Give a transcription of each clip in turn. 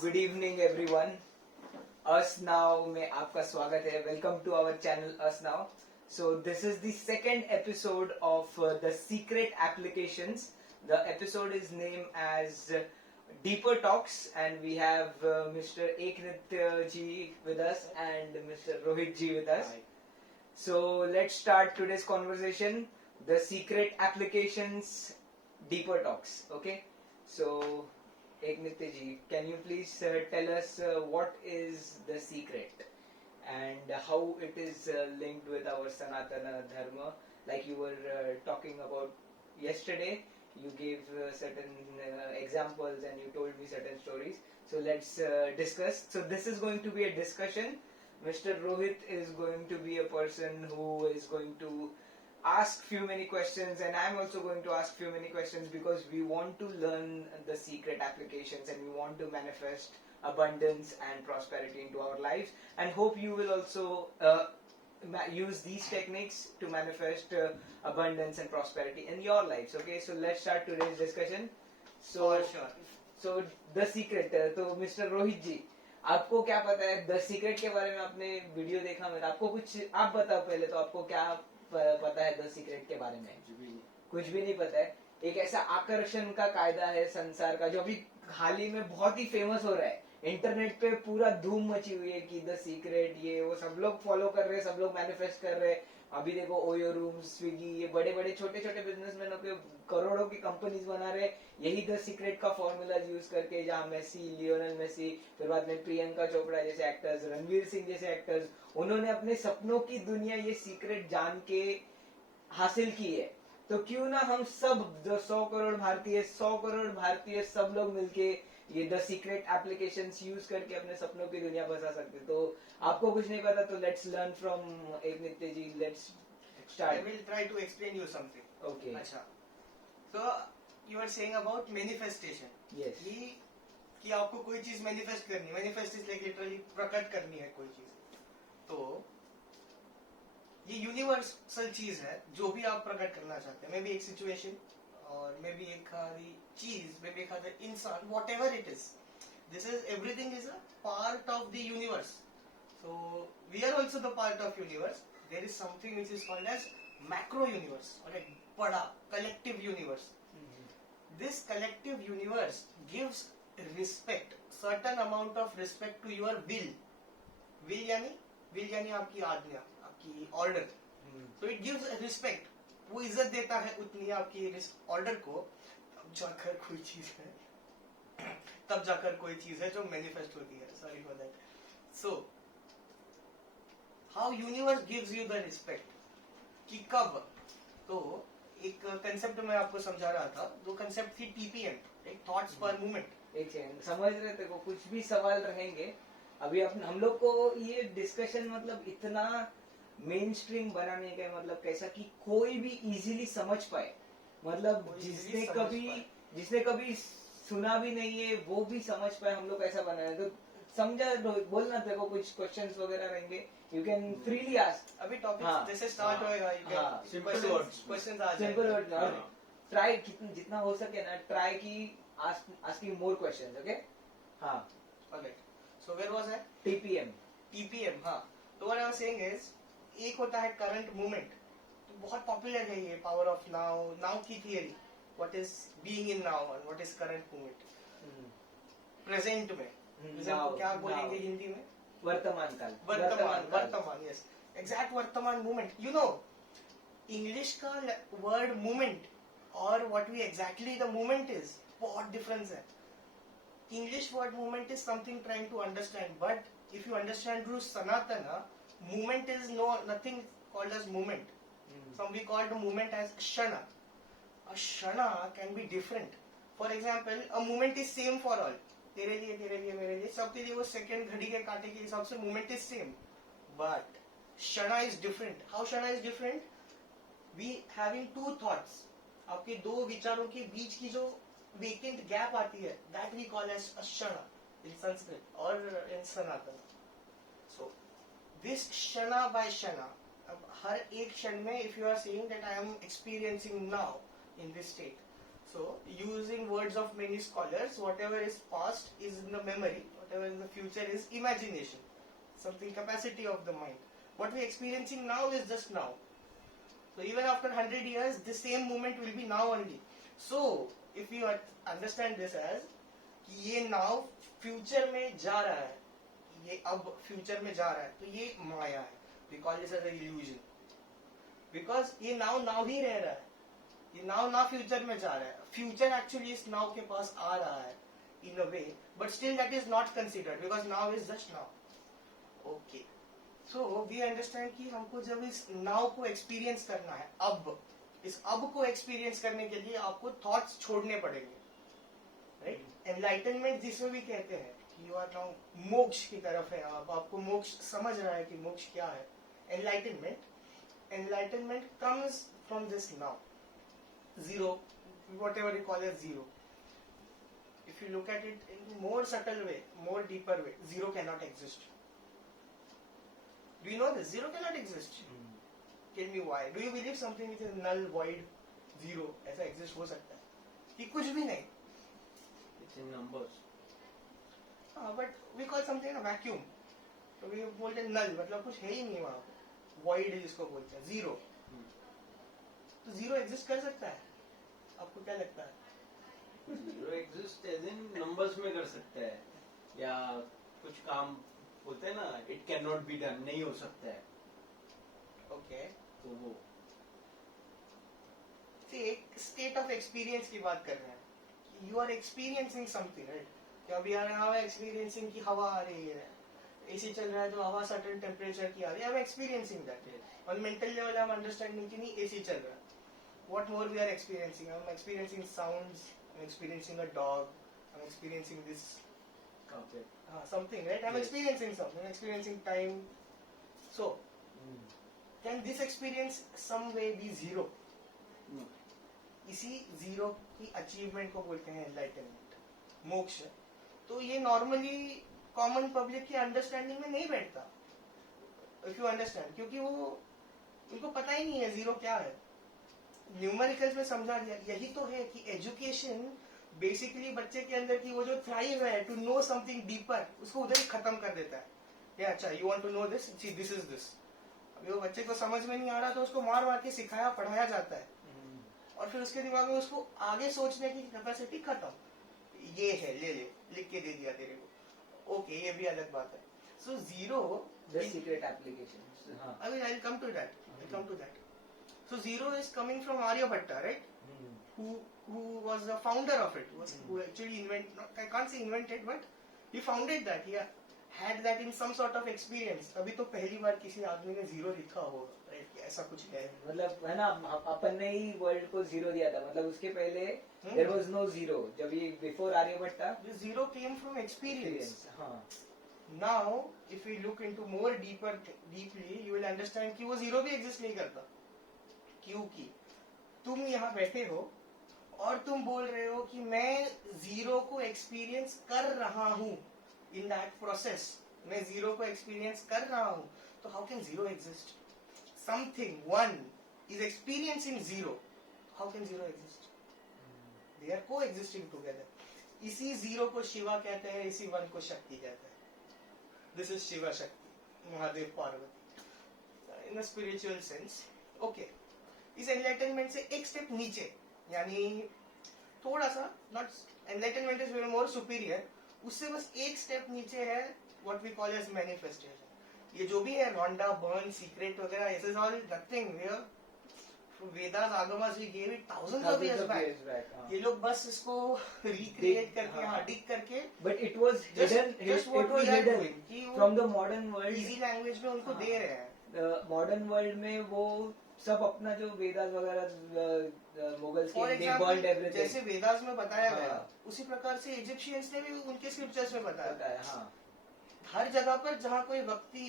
Good evening everyone. Us now में आपका स्वागत है। Welcome to our channel us now. So this is the second episode of the secret applications. The episode is name as Deeper Talks and we have Mr. Eknitya ji with us and Mr. Rohit ji with us. Hi. So let's start today's conversation. The secret applications, Deeper Talks. Okay. So Eknitya ji, can you please tell us what is the secret and how it is linked with our Sanatana Dharma? Like you were talking about yesterday, you gave certain examples and you told me certain stories. So let's discuss. So this is going to be a discussion. Mr. Rohit is going to be a person who is going to ask few many questions and I'm also going to ask few many questions because we want to learn the secret applications and we want to manifest abundance and prosperity into our lives, and hope you will also use these techniques to manifest abundance and prosperity in your lives. Okay, so let's start today's discussion. So For sure. So the secret, तो mister Rohit जी, आपको क्या पता है the secret के बारे में? आपने video देखा मेरा, आपको कुछ आप बताओ पहले। तो आपको क्या पता है द सीक्रेट के बारे में? कुछ भी नहीं पता है। एक ऐसा आकर्षण का कायदा है संसार का जो अभी हाल ही में बहुत ही फेमस हो रहा है। इंटरनेट पे पूरा धूम मची हुई है कि द सीक्रेट, ये वो सब लोग फॉलो कर रहे हैं, सब लोग मैनिफेस्ट कर रहे हैं। अभी देखो ओयो रूम, स्विगी, ये बड़े बड़े छोटे छोटे बिजनेसमैनों के करोड़ों की कंपनीज बना रहे हैं यही द सीक्रेट का फॉर्मूला यूज करके। जहाँ मेसी, लियोनेल मेसी, फिर बाद में प्रियंका चोपड़ा जैसे एक्टर्स, रणवीर सिंह जैसे एक्टर्स, उन्होंने अपने सपनों की दुनिया ये सीक्रेट जान के हासिल की है। तो क्यों ना हम सब जो 100 करोड़ भारतीय सब लोग मिलके ये द सीक्रेट एप्लीकेशंस यूज करके अपने सपनों की दुनिया बसा सकते। तो आपको कुछ नहीं पता तो let's learn from Eknitya ji. Let's I start. will try to explain you something. Okay. अच्छा. So you are saying about manifestation. Yes. ये कि आपको कोई चीज मैनिफेस्ट करनी है. मैनिफेस्ट इज लाइक लिटरली प्रकट करनी है कोई चीज. तो ये यूनिवर्सल चीज है जो भी आप प्रकट करना चाहते हैं. मे बी एक सिचुएशन और मे बी एक चीज, मे बी एक इंसान, what ever it is. This is everything is a part of the universe. So we are also the part of universe. There is something which is called as macro universe, alright, bada collective universe. This collective universe gives respect, certain amount of respect to your will. Will यानी आपकी आज्ञा, आपकी order. So it gives respect. वो इज्जत देता है उतनी आपकी ऑर्डर को. तब जाकर कोई चीज है जो मैनिफेस्ट होती है. Sorry for that. So how universe gives you the respect कि कब. तो एक कंसेप्ट मैं आपको समझा रहा था. जो कंसेप्ट थी टीपीएम, एक थॉट्स पर मूवमेंट. एक सेकंड, समझ रहे थे को कुछ भी सवाल रहेंगे अभी हम लोग को ये डिस्कशन मतलब इतना मेन स्ट्रीम बनाने का मतलब कैसा कि कोई भी इजीली समझ पाए. मतलब जिसने कभी सुना भी नहीं है वो भी समझ पाए हम लोग कैसा बनाए. तो समझा, बोलना तेरे को कुछ क्वेश्चंस वगैरह रहेंगे, यू कैन फ्रीली आस्क. अभी टॉपिक जैसे स्टार्ट होएगा, सिंपल क्वेश्चंस आ जाएंगे. Simple word. ट्राई जितना हो सके ना, ट्राई की आस्किंग मोर क्वेश्चंस. ओके. हाँ. Alright. So where was I? TPM. हाँ. तो what I was saying is, एक होता है करंट मूवमेंट. तो बहुत पॉपुलर है ये पावर ऑफ नाउ की theory. What is being in now और what is current movement. Present में क्या बोलेंगे हिंदी में? वर्तमान काल. वर्तमान. यस, एग्जैक्ट वर्तमान मूवमेंट. यू नो, इंग्लिश का वर्ड मूवमेंट और what we exactly the movement is, बहुत डिफरेंस है. English word movement is something trying to understand, but if you understand through Sanatana, movement is nothing called as movement. Some we call the movement as shana. A shana can be different. For example, a movement is same for all. तेरे लिए, मेरे लिए, सबके लिए वो second घड़ी के कांटे के हिसाब से मूवमेंट इज सेम. बट शना इज डिफरेंट. हाउ शना is different? We having two thoughts. आपके दो विचारों के बीच की जो वेकेंट गैप आती है, that we call as a शना इन संस्कृत और in Sanatan. So this शना bye शना, अब हर एक क्षण में, if you are saying that I am experiencing now in this state, So, using words of many scholars, whatever is past is in the memory, whatever in the future is imagination, something capacity of the mind. What we are experiencing now is just now. So, even after 100 years, the same moment will be now only. So, if you understand this as कि ये now future में जा रहा है, ये अब future में जा रहा है, तो ये माया है. We call this as an illusion. Because ये now ही रह रहा है. ये now future में जा रहा है. Future actually इस now के पास आ रहा है in a way, but still that is not considered because now is just now. Okay. So we understand कि हमको जब इस now को experience करना है, अब इस अब को experience करने के लिए आपको thoughts छोड़ने पड़ेंगे, right? Enlightenment जिसे भी कहते हैं कि you are now मोक्ष की तरफ है, आपको मोक्ष समझ रहा है कि मोक्ष क्या है. Enlightenment comes from this now. Zero, whatever you call as zero. If you look at it in more subtle way, more deeper way, zero cannot exist. Do you know this? Zero cannot exist. Tell me why. Do you believe something which is null, void, zero ऐसा exist हो सकता है? कि कुछ भी नहीं. It's in numbers. But we call something a vacuum. तो we बोलते हैं null, मतलब कुछ है ही नहीं वहाँ. Void जिसको बोलते हैं, zero. तो जीरो एग्जिस्ट कर सकता है? आपको क्या लगता है? Zero exist as in numbers में कर सकता है, या कुछ काम बोलते हैं ना, it cannot be done, नहीं हो सकता है. ओके. तो वो एक स्टेट ऑफ एक्सपीरियंस की बात कर रहे हैं. You are experiencing something, right? क्या अभी हवा एक्सपीरियंसिंग की हवा आ रही है, एसी चल रहा है तो हवा सर्टेन टेम्परेचर की आ रही है. I am experiencing that. On mental level I am understanding कि नहीं एसी चल रहा है. What more we are experiencing? I'm experiencing sounds. I'm experiencing a dog. I'm experiencing this carpet. Something, right? I'm Yes. experiencing something. I'm experiencing time. So, can this experience some way be zero? No. इसी zero की achievement को बोलते हैं enlightenment, मोक्ष. तो ये normally common public की understanding में नहीं बैठता. इफ यू अंडरस्टैंड, क्योंकि वो उनको पता ही नहीं है जीरो क्या है. न्यूमेरिकल्स में समझा दिया. यही तो है कि एजुकेशन बेसिकली बच्चे के अंदर की वो जो थ्राइव है टू नो समथिंग डीपर, उसको उधर ही खत्म कर देता है. या अच्छा, you want to know this, see this is this. अभी वो बच्चे को समझ में नहीं आ रहा तो उसको मार मार के सिखाया पढ़ाया जाता है, और फिर उसके दिमाग में उसको आगे सोचने की कैपेसिटी खत्म. ये है, ले ले, लिख के दे दिया तेरे को. ओके, ये भी अलग बात है. So zero, The secret application. I mean, I'll come to that. So zero is coming from Aryabhatta, right? Who was the founder of it? Who actually I can't say invented, but he founded that. He had that in some sort of experience. अभी तो पहली बार किसी आदमी ने zero लिखा होगा, right? ऐसा कुछ है. मतलब है ना, अपन ने ही वर्ल्ड को जीरो दिया था. मतलब उसके पहले there was no zero. जब ये before Aryabhatta, The zero came from experience. हाँ. Now, if we look into more deeply, you will understand कि वो जीरो भी exist नहीं करता. क्योंकि तुम यहाँ बैठे हो और तुम बोल रहे हो कि मैं जीरो को एक्सपीरियंस कर रहा हूँ. इन दैट प्रोसेस मैं जीरो को एक्सपीरियंस कर रहा हूँ. तो how can zero exist? Something one is experiencing zero. How can zero exist? They are coexisting together. इसी जीरो को शिवा कहते हैं, इसी वन को शक्ति कहते हैं. This is Shiva Shakti, Mahadev Parvati in a spiritual sense. Okay, इस एनलाइटनमेंट से एक स्टेप नीचे, यानी थोड़ा सा, not enlightenment is very more superior, उससे बस एक स्टेप नीचे है what we call as manifestation. ये जो भी है रॉन्डा, बर्न, सीक्रेट वगैरह, this is all nothing. Vedas, Agamas we gave it thousands of years back. ये लोग बस इसको रिक्रिएट करके, हाँ, डिग करके, But it was hidden. just what It was we are hidden doing, कि वो from the modern world. Easy language में उनको दे रहे हैं. मॉडर्न वर्ल्ड में वो सब अपना जो वेदास वगैरह मुगल्स फॉर के, they एग्जाम्पल burned everything. जैसे वेदास में बताया हाँ. गया, उसी प्रकार से इजिप्शियंस ने भी उनके स्क्रिप्चर्स में बताया. पता है, हाँ. हर जगह पर जहाँ कोई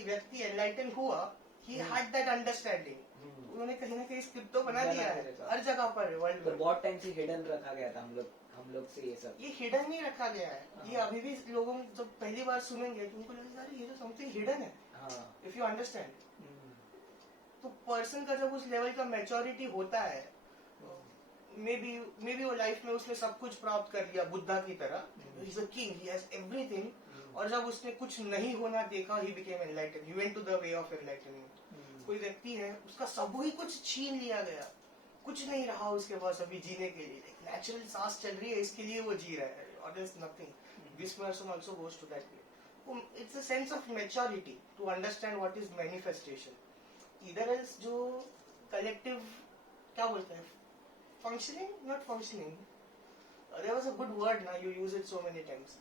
व्यक्ति एनलाइटन हुआ, ही हैड दैट अंडरस्टैंडिंग. उन्होंने कहीं ना कहीं स्क्रिप्ट तो बना दिया है हर जगह पर वर्ल्ड तो में. बहुत टाइम से हिडन रखा गया था हम लोग से ये सब. ये हिडन नहीं रखा गया है. ये अभी भी लोगों जब पहली बार सुनेंगे तो उनको लगेगा अरे ये तो समथिंग हिडन है. हाँ. इफ यू अंडरस्टैंड, तो पर्सन का जब उस लेवल का मैच्योरिटी होता है, मे बी वो लाइफ में उसने सब कुछ प्राप्त कर लिया बुद्धा की तरह, he is a king, he has everything, और जब उसने कुछ नहीं होना देखा, he became enlightened, he went to the way of enlightenment. कोई व्यक्ति है, उसका सब ही कुछ छीन लिया गया, कुछ नहीं रहा उसके पास अभी जीने के लिए, नेचुरल सांस चल रही है इसके लिए वो जी रहा है, और there is nothing, this person also goes to that way. It's a sense of maturity to understand what is manifestation. इधर एल्स जो कलेक्टिव क्या बोलते हैं, functioning, not functioning, there was a good word now, you use it so many times,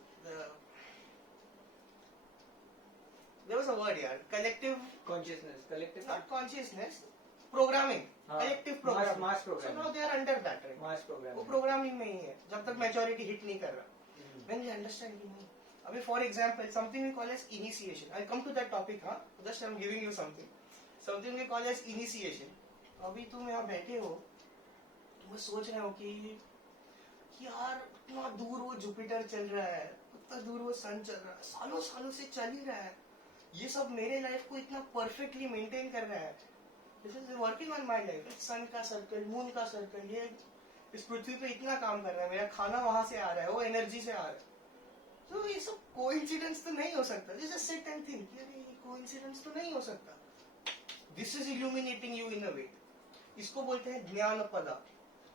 there was a word here, collective, Consciousness, collective, not consciousness, programming, collective programming, mass so programming, now they are under that, right? mass वो programming. Programming में ही है जब तक maturity hit नहीं कर रहा, when they understand कि नहीं। अभी for example something we call as initiation, I come to that topic, हाँ, just I am giving you something we call as initiation. अभी तुम यहाँ बैठे हो, तुम सोच रहे हो कि यार इतना दूर वो जुपिटर चल रहा है, उतना दूर वो सन चल रहा है, सालों सालों से चल ही रहा है, ये सब मेरे लाइफ को इतना परफेक्टली मेंटेन कर रहा है, this is working on my life, sun का सर्कल, मून का सर्कल, ये इस पृथ्वी पे इतना काम कर रहा है, मेरा खाना वहां से आ रहा है, वो एनर्जी से आ रहा है, तो ये सब कोइंसिडेंस तो नहीं हो सकता, जस्ट सिट एंड थिंक, ये कोइंसिडेंस तो नहीं हो सकता, this is illuminating you in a way, इसको बोलते हैं ज्ञान पदा।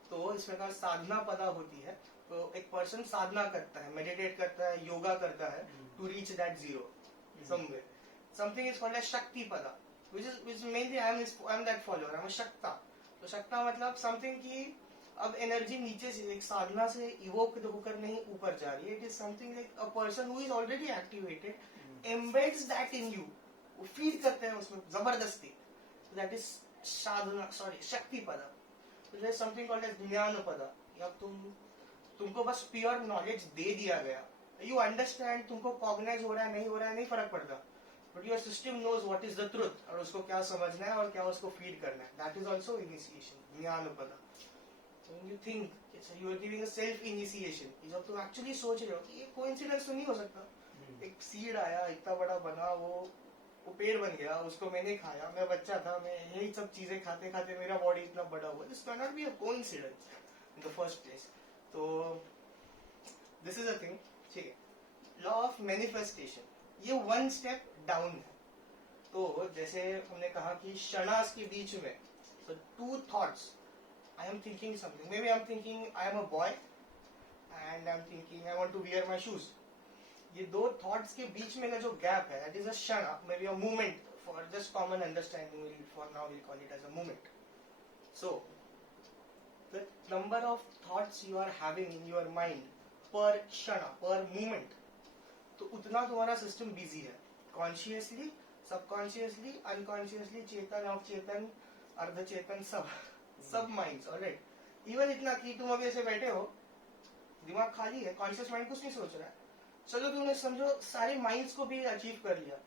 तो इस प्रकार साधना पदा होती है, तो एक पर्सन साधना करता है, मेडिटेट करता है, योगा करता है, to reach that zero somewhere, something is called as shakti pada, which mainly I am that follower, I am a शक्ता। तो शक्ता मतलब समथिंग की अब एनर्जी नीचे से एक साधना से इवोक होकर नहीं ऊपर जा रही है, it is something like a person who is already activated embeds that in you, वो फीड करते हैं उसमें जबरदस्ती, that is Sadhana, sorry shakti pada. There is something called as gyan pada, या तुमको बस प्योर नॉलेज दे दिया गया, यू अंडरस्टैंड, तुमको कॉग्नाइज हो रहा है नहीं हो रहा है नहीं फर्क पड़ता, but your system knows what is the truth, और उसको क्या समझना है और क्या उसको फीड करना है, दैट इज ऑल्सो इनिशिएशन, ज्ञान पदा। So when you think, you are giving a self initiation, जब तुम एक्चुअली सोच रहे हो कि ये कोइंसिडेंस तो नहीं हो सकता, एक सीड आया इतना बड़ा बना, वो पेड़ बन गया, उसको मैंने खाया, मैं बच्चा था, मैं यही सब चीजें खाते खाते मेरा बॉडी इतना बड़ा हुआ, this can not be a coincidence in the first place. तो दिस इज अ थिंग, ठीक है। लॉ ऑफ मैनिफेस्टेशन ये वन स्टेप डाउन है। तो जैसे हमने कहा कि क्षणास के बीच में, so two thoughts, I am thinking something, maybe I am thinking I am a boy and I am thinking I want to wear my shoes, ये दो थॉट्स के बीच में का जो गैप है, that is a क्षण, maybe a moment, for just common understanding, for now we'll call it as a moment. So the number of thoughts you are having in your mind per क्षण, per moment, तो उतना तुम्हारा system busy है, consciously, subconsciously, unconsciously, चेतन, अवचेतन, अर्धचेतन, सब minds, alright. Even इतना कि तुम अभी ऐसे बैठे हो, दिमाग खाली है, कॉन्शियस माइंड कुछ नहीं सोच रहा है, चलो तुमने समझो सारे माइंड्स को भी अचीव कर लिया,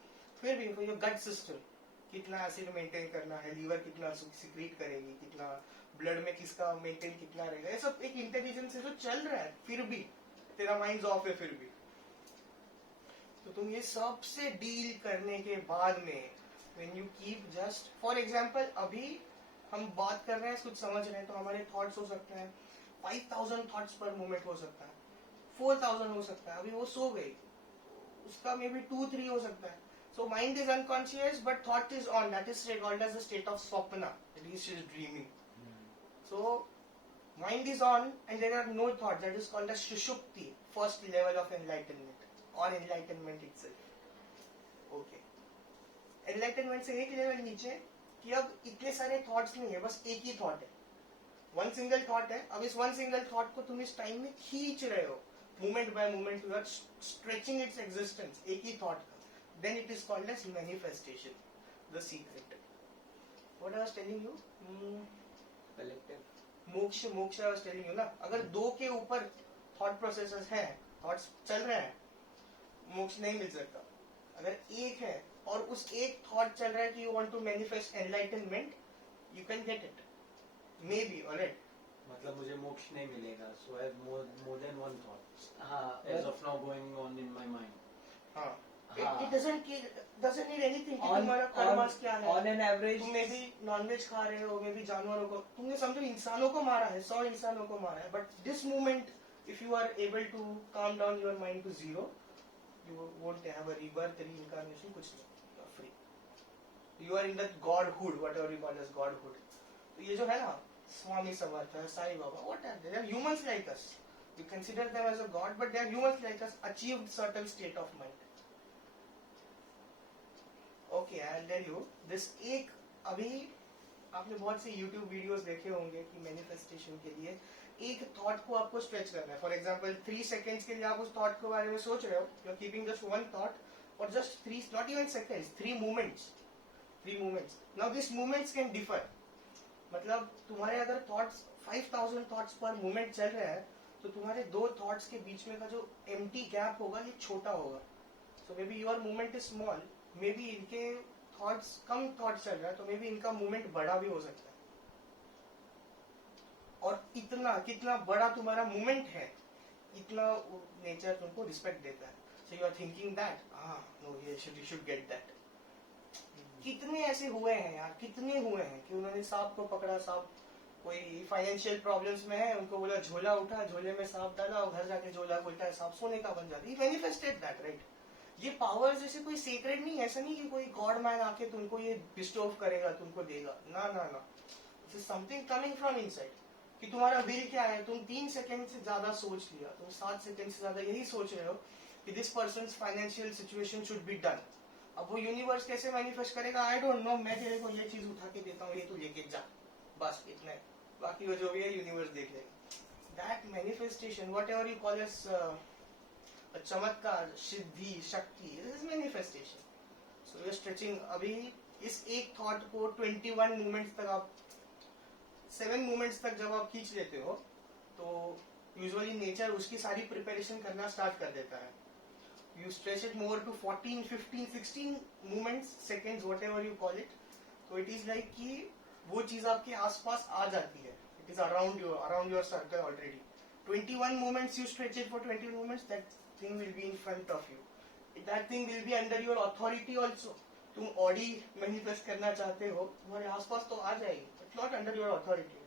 फिर भी योर गट सिस्टम, कितना एसिड मेंटेन करना है, लीवर कितना सिक्रीट करेगी, कितना ब्लड में किसका मेंटेन कितना रहेगा, ये सब एक इंटेलिजेंस है जो चल रहा है, फिर भी तेरा माइंड ऑफ है, फिर भी तो तुम ये सब से डील करने के बाद में when you keep just, for example अभी हम बात कर रहे हैं, कुछ समझ रहे हैं, तो हमारे थॉट्स हो सकते हैं 5000 थॉट्स पर मोमेंट हो सकता है, 4000 हो सकता है, अभी वो सो गई, उसका मे बी 2-3 हो सकता है, so mind is unconscious but thought is on, that is called as the state of swapna, that is dreaming, so mind is on and there are no thought, that is called as sushupti, first level of enlightenment और enlightenment itself. Okay, enlightenment से एक level नीचे कि अब इतने सारे thoughts नहीं है, बस एक ही थॉट है, वन सिंगल थॉट है, अब इस वन सिंगल थॉट को तुम इस टाइम में खींच रहे हो, moment by moment you are stretching its existence, एक ही थॉट का, then it is called as manifestation, the secret. What I was telling you, collective moksha, I was telling you ना, अगर दो के ऊपर थॉट प्रोसेसेस हैं, थॉट्स चल रहे हैं, मोक्ष नहीं मिल सकता। अगर एक है और उस एक थॉट चल रहा है कि you want to manifest enlightenment, you can get it, maybe, alright, मतलब मुझे मोक्ष नहीं मिलेगा, so I have more than one thought हाँ, as of now going on in my mind. हाँ, हाँ, इट doesn't need anything कि तुम्हारा कर्मस क्या है. on an average, तुम मे भी नॉनवेज खा रहे हो, मे भी जानवरों को, तुमने समझो इंसानों को मारा है, 100 इंसानों को मारा है, but this moment if you are able to calm down your mind to zero, you won't have a rebirth, reincarnation, कुछ नहीं, you are free. You are in that godhood, whatever you call as godhood. तो ये जो है ना, स्वामी समर्थ है, Sai Baba, what are they? They are humans like us. We consider them as a god, but they are humans like us, achieved certain state of mind. Okay, I'll tell you this. एक अभी आपने बहुत से YouTube वीडियोस देखे होंगे कि manifestation के लिए एक थॉट को आपको स्ट्रेच करना है. फॉर एग्जांपल 3 सेकंड्स के लिए आप उस थॉट के बारे में सोच रहे हो, you are keeping just one thought और just 3, not even seconds, 3 movements. Now this movements can differ. मतलब तुम्हारे अगर थॉट्स 5000 थॉट्स पर मोमेंट चल रहे हैं तो तुम्हारे 2 थॉट्स के बीच में का जो एम्प्टी गैप होगा ये छोटा होगा. So maybe your movement is small, maybe इनके थॉट्स कम थॉट्स चल रहा है तो मे बी इनका मूवमेंट बड़ा भी हो सकता है. और इतना कितना बड़ा तुम्हारा मूवमेंट है इतना नेचर तुमको रिस्पेक्ट देता है. So you are thinking that no yeah you should get that. कितने ऐसे हुए हैं यार, कितने हुए हैं कि उन्होंने सांप को पकड़ा, सांप कोई फाइनेंशियल प्रॉब्लम्स में है, उनको बोला झोला उठा, झोले में सांप डाला और घर जाके झोला बोलता है सांप सोने का बन जाता है. Manifested that, right. ये पावर जैसे कोई सीक्रेट नहीं, ऐसा नहीं कि कोई गॉड मैन आके तुमको ये बिस्टोव करेगा, तुमको देगा. ना ना ना, this is something coming from inside. कि तुम्हारा विल क्या है, तुम 3 सेकंड से ज्यादा सोच लिया, तुम 7 सेकंड से ज्यादा यही सोच रहे हो कि this persons financial situation should be done. अब वो यूनिवर्स कैसे मैनिफेस्ट करेगा आई डोंट नो. मैं तेरे को ये चीज उठा के देता हूँ, ये तू लेके जा, बस इतना है. बाकी वो जो भी है यूनिवर्स देख लेगा. That manifestation, whatever you call as chamatkar, siddhi, shakti, this is manifestation. So you are stretching. अभी इस एक थॉट को 21 मूवमेंट्स तक आप 7 मूवमेंट्स तक जब आप खींच लेते हो तो यूजुअली नेचर उसकी सारी प्रिपरेशन करना स्टार्ट कर देता है. You stretch it more to 14, 15, 16 movements, seconds, whatever you call it. So it is like कि वो चीज आपके आसपास आ जाती है. It is around your circle already. 21 movements you stretch it for 20 movements, that thing will be in front of you. That thing will be under your authority also. तुम Audi manifest करना चाहते हो, तुम्हारे आसपास तो आ जाएगी. It's not under your authority.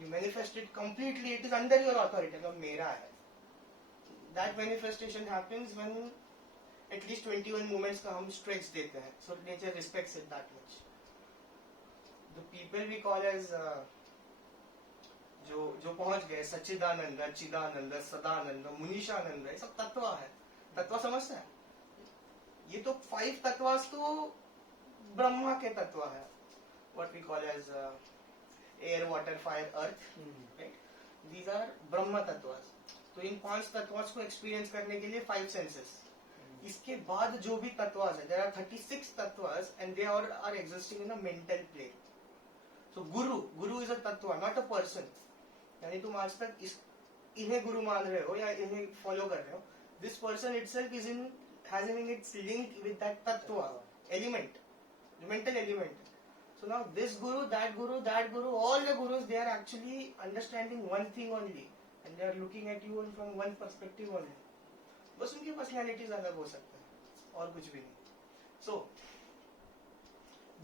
You manifest it completely. It is under your authority. मतलब मेरा है. That manifestation happens when at least 21 moments का हम stretch देते हैं. So nature respects it that much. The people we call as जो पहुंच गए सच्चिदानंद, चिदानंद, सदानंद, मुनीशानंद, ये सब तत्व है. तत्व समझते हैं? ये तो 5 तत्वास तो ब्रह्मा के तत्व है. What we call as air, water, fire, earth. Right? These are ब्रह्म तत्वास. तो इन 5 तत्वास को एक्सपीरियंस करने के लिए 5 सेंसेस. इसके बाद जो भी तत्वास है, there are 36 तत्वास and they are existing in a mental plane. So Guru is a तत्व, not a person. यानी तुम आज तक इन्हें गुरु मान रहे हो या इन्हें फॉलो कर रहे हो. This person itself has in its link with that tattva element, the mental element. So now this guru, that guru, all the gurus, they are actually understanding one thing only. And they are looking at you from one perspective only. बस उनकी personalities अलग हो सकता है और कुछ भी नहीं. So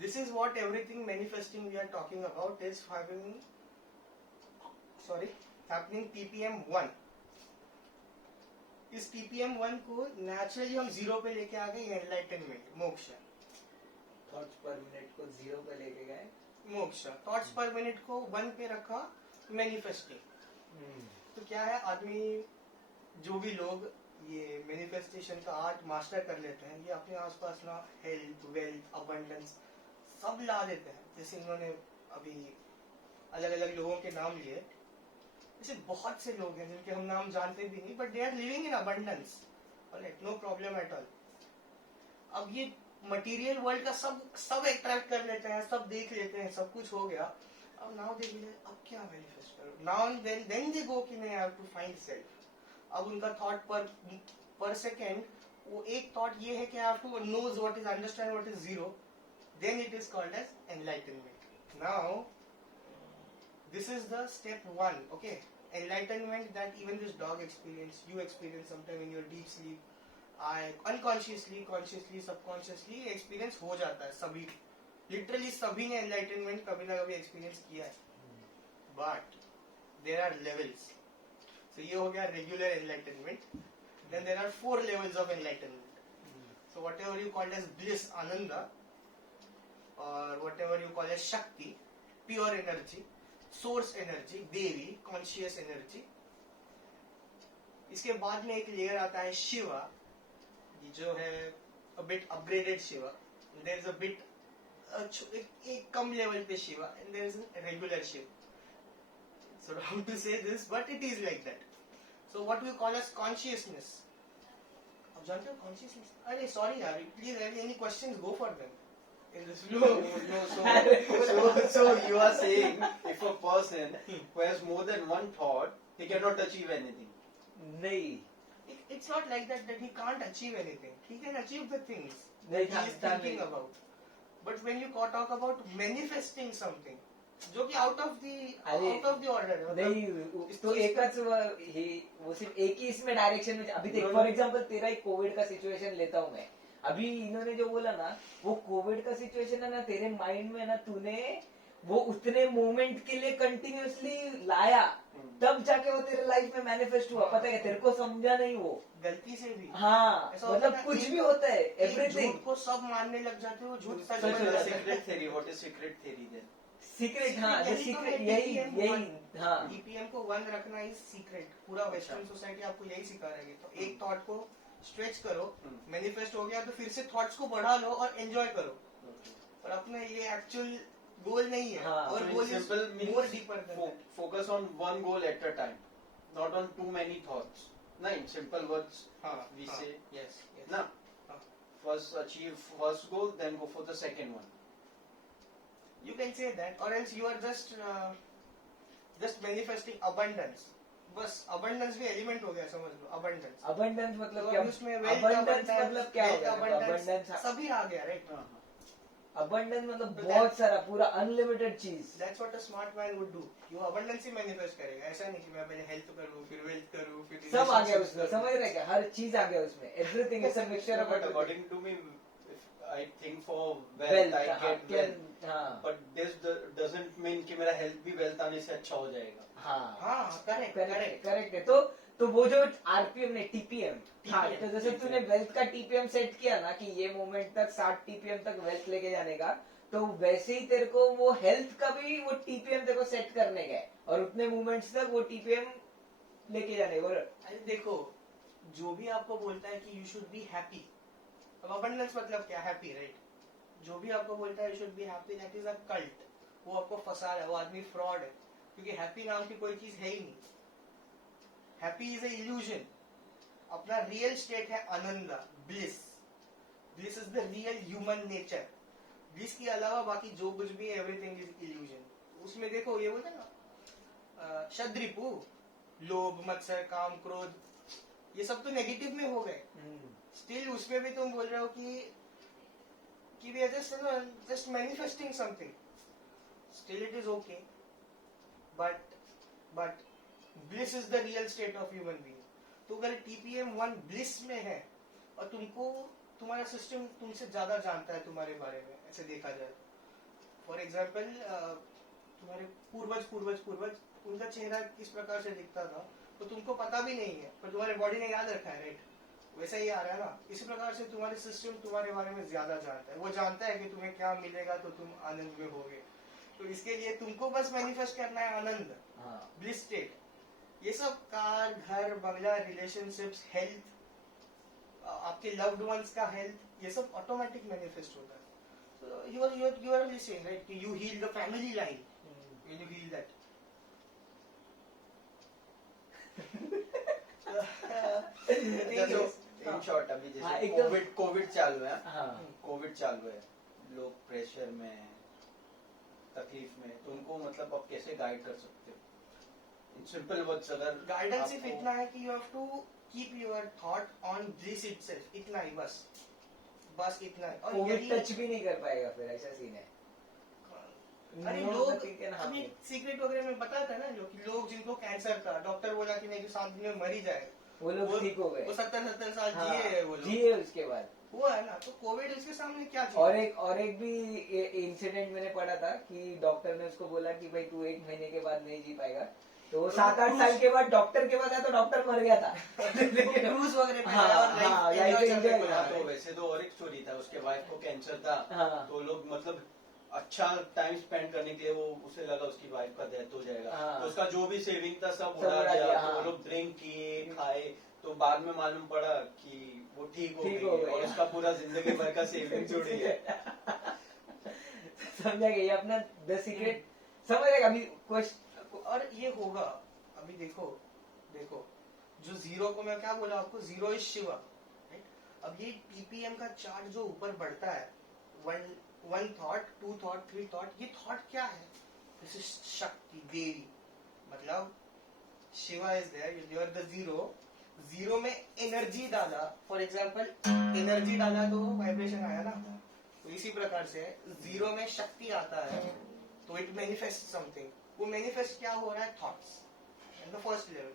this is what everything manifesting we are talking about is happening ppm 1. इस ppm 1 को नेचुरली हम 0 पे लेके आ गए. एनलाइटनमेंट, मोक्ष. थॉट्स पर मिनट को 0 पे लेके गए, मोक्ष. थॉट्स पर मिनट को 1 पे रखा, मैनिफेस्टिंग. तो क्या है, आदमी जो भी लोग ये मैनिफेस्टेशन का आर्ट मास्टर कर लेते हैं, ये अपने आसपास ना हेल्थ, वेल्थ, अबंडेंस सब ला देते हैं. जैसे इन्होंने अभी अलग अलग लोगों के नाम लिए, जैसे बहुत से लोग हैं जिनके हम नाम जानते भी नहीं, but they are living in abundance. Alright, no problem at all. अब ये मटेरियल वर्ल्ड का सब अट्रैक्ट कर लेते हैं, सब देख लेते हैं, सब कुछ हो गया. अब नाउ दे बोले अब क्या मैनिफेस्ट करो. नाउ देन दे गो कि I have to find self. अब उनका थॉट पर सेकेंड वो एक थॉट ये है कि I have to knows what is, understand what is zero. Then it is called as enlightenment. Now this is the step 1. Okay, enlightenment that even this dog experience, you experience sometime in your deep sleep. Unconsciously consciously subconsciously experience हो जाता है सभी, literally सभी ने enlightenment कभी ना कभी experience किया है, but there are levels. So ये हो गया regular enlightenment. Then there are 4 levels of enlightenment. So whatever you call as bliss, ananda, or whatever you call as shakti, pure energy, source energy, devi, conscious energy. इसके बाद में एक layer आता है शिवा, जो है a bit upgraded Shiva. There is a bit एक कम level पे Shiva, and there is a regular Shiv. So how to say this, but it is like that. So what we call as consciousness. आप जानते हो consciousness? अरे sorry यार, please any questions go for them in this No, video. no. So you are saying if a person who has more than one thought, he cannot achieve anything. नहीं It's not like that he can't achieve anything. He can achieve the things नहीं that he is था thinking about. But when you talk about manifesting something, जो कि out of the order है, नहीं इस तो चीज एक वो सिर्फ एक ही इसमें डायरेक्शन में अभी देख फॉर एग्जांपल तेरा एक कोविड का सिचुएशन लेता हूँ मैं. अभी इन्होंने जो बोला ना वो कोविड का सिचुएशन है ना, तेरे माइंड में ना तूने वो उतने मोमेंट के लिए कंटिन्यूअसली लाया, तब जाके वो तेरे लाइफ में मैनिफेस्ट हुआ. पता है तेरे को समझा नहीं वो गलती से भी. हाँ ऐसा होता है मतलब ना, कुछ एक- भी होता है एक एवरीथिंग. झूठ को सब मानने लग जाते हो, झूठ सच सच बन हो So जाता the है. secret theory, what is secret theory then? Secret हाँ यही तो सीक्रेट है, यही TPM यही हाँ TPM को 1 रखना इज सीक्रेट. पूरा वेस्टर्न सोसाइटी आपको यही सिखा रही है. तो एक थॉट को स्ट्रेच करो, मैनिफेस्ट हो गया तो फिर से थॉट्स को बढ़ा लो और एंजॉय करो. पर अपने ये एक्चुअल गोल नहीं है. हाँ. और So in goal simple is more means deeper than that. focus on one goal at a time, not on too many thoughts. No, in simple words, we say yes na. हाँ. First achieve first goal, then go for the second one. You can say that, or else you are just manifesting abundance. बस abundance भी element हो गया, समझ लो. abundance abundance मतलब तो क्या? अभी उसमें wealth अबंडेंस abundance, मतलब क्या wealth होगा? abundance, अबंडेंस सभी आ गया, राइट. अबंडेंस मतलब तो बहुत सारा पूरा अनलिमिटेड चीज. That's what a smart man would do. You abundance he manifest करेगा. ऐसा नहीं कि मैं पहले हेल्थ करूँ, फिर वेल्थ करूँ, फिर सब आ गया relationships उसमें, करूँ. समझ रहे क्या? हर चीज आ गया उसमें. Everything is a mixture of But according to me, if I think for wealth, wealth. I get wealth. हाँ But this doesn't mean कि मेरा हेल्थ भी वेल्थ आने से अच्छा हो जाएगा. हाँ हाँ, करेक्ट करेक्ट करेक्ट है. तो वो जो आरपीएम ने टीपीएम था, TPM, तो जैसे तूने वेल्थ का टीपीएम सेट किया ना कि ये मोमेंट तक 60 टीपीएम तक वेल्थ लेके जाने का, तो वैसे ही तेरे को वो हेल्थ का भी वो टीपीएम तेरे को सेट करने का है और उतने मोमेंट्स तक वो टीपीएम लेके जाने को. अरे देखो, जो भी आपको बोलता है कि यू शुड बी हैप्पी, अब अबंडेंस मतलब क्या? Happy, right. जो भी आपको बोलता है you should be happy, that is a cult. वो आपको फंसा रहा है, वो आदमी फ्रॉड है, क्योंकि हैप्पी नाम की कोई चीज है ही नहीं. Happy is a illusion. अपना रियल स्टेट है Ananda, bliss. Bliss is the real human nature. Bliss के अलावा बाकी जो कुछ भी है, एवरीथिंग इज इल्यूजन. उसमें देखो, ये बोलते हैं ना शद्रिपु, लोभ, मत्सर, काम, क्रोध, ये सब तो नेगेटिव में हो गए. स्टिल उसमें भी तुम बोल रहे हो कि we are just manifesting something. Still it is okay. But bliss is the real state of human being. तो अगर TPM 1 bliss में है और तुम्हारा सिस्टम तुमसे ज्यादा जानता है तुम्हारे बारे में, ऐसे देखा जाए. फॉर एग्जाम्पल, तुम्हारे पूर्वज उनका चेहरा किस प्रकार से दिखता था तो तुमको पता भी नहीं है, पर तुम्हारे बॉडी ने याद रखा है, राइट. वैसा ही आ रहा है ना. इसी प्रकार से तुम्हारे सिस्टम तुम्हारे बारे में ज्यादा जानता है. वो जानता है कि तुम्हें क्या मिलेगा तो तुम आनंद में होगे. तो इसके लिए तुमको बस मैनिफेस्ट करना है आनंद, ब्लिस स्टेट. ये सब कार, घर, बंगला, रिलेशनशिप्स, हेल्थ, आपके लव्ड वंस का हेल्थ, ये सब ऑटोमेटिक मैनिफेस्ट होता है. So you are listening, right? You heal the family line when you heal that. In short अभी हाँ, जैसे एकदम- कोविड चालू है. हाँ कोविड चालू है, लोग प्रेशर में, तकलीफ में, तो उनको मतलब आप कैसे गाइड कर सकते हो? इन सिंपल वर्ड्स, अगर गाइडेंस सिर्फ आपको- इतना है कि you have to keep your thought on bliss itself. इतना ही, बस इतना ही. और कोविड यही टच भी नहीं कर पाएगा फिर, ऐसा सीन है. अरे No, लोग nothing can harm अभी you. सीक्रेट वगैरह में बताता है ना, लोग जिनको कैंसर था, डॉक्टर बोला कि नहीं कि 7 दिन में मर ही जाए, वो लोग ठीक हो गए। वो 70 साल हाँ, जिए वो लोग। जिए उसके बाद। वो है ना, तो कोविड उसके सामने क्या चीज और एक भी इंसिडेंट मैंने पढ़ा था कि डॉक्टर ने उसको बोला कि भाई तू 1 महीने के बाद नहीं जी पाएगा, तो वो 7-8 साल के बाद डॉक्टर के पास आया तो डॉक्टर मर गया था। क्रूज वगैरह पे हाँ, गया और हाँ, लाइफ life एंजॉय enjoy करने करा। को तो वैसे तो और एक स्टोरी था, उसके वाइफ को कैंसर था, हाँ। तो लोग मतलब अच्छा टाइम स्पेंड करने के लिए वो उसे लगा उसकी वाइफ का डेथ हो जाएगा, हाँ। तो उसका जो भी सेविंग था सब सब उड़ा उड़ा दिया, दिया, तो हाँ। वो लोग ड्रिंक किए खाए, तो बाद में मालूम पड़ा कि वो ठीक हो ठीक गई हो गई, और हाँ। उसका पूरा जिंदगी भर का सेविंग जुड़ गया। समझा गया ये अपना द सीक्रेट समझ गया अभी क्वेश्चन। और ये होगा, अभी देखो जो जीरो को मैं क्या बोला आपको, जीरो इज शिवा, राइट? अब ये पीपीएम का चार्ट जो ऊपर बढ़ता है, वन थॉट, 2 थॉट, 3 थॉट, ये थॉट क्या है? दिस इज शक्ति, देवी, मतलब Shiva is there, you are the zero, zero में एनर्जी डाला, फॉर एग्जाम्पल एनर्जी डाला तो वाइब्रेशन आया ना, तो इसी प्रकार से जीरो में शक्ति आता है तो इट मैनिफेस्ट समथिंग। वो मैनिफेस्ट क्या हो रहा है? Thoughts and the first level,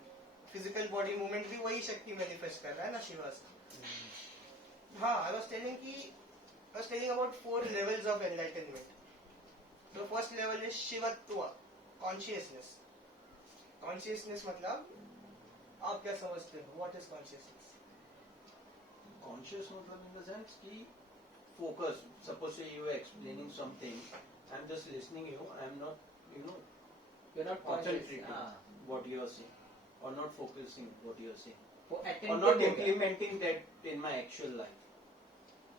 physical body movement भी वही शक्ति मैनिफेस्ट कर रहा है ना शिवा से। हाँ, I was telling about 4 levels of enlightenment. The first level is Shivatva, consciousness. Consciousness मतलब आप क्या समझते हो, व्हाट इज कॉन्शियसनेस? कॉन्शियस मतलब इन द सेंस कि focus, suppose you are explaining something, I am just listening you, I am not You're not concentrating conscious, what you are saying, or not focusing what you are saying, वो or attentive not हो गया। implementing that in my actual life.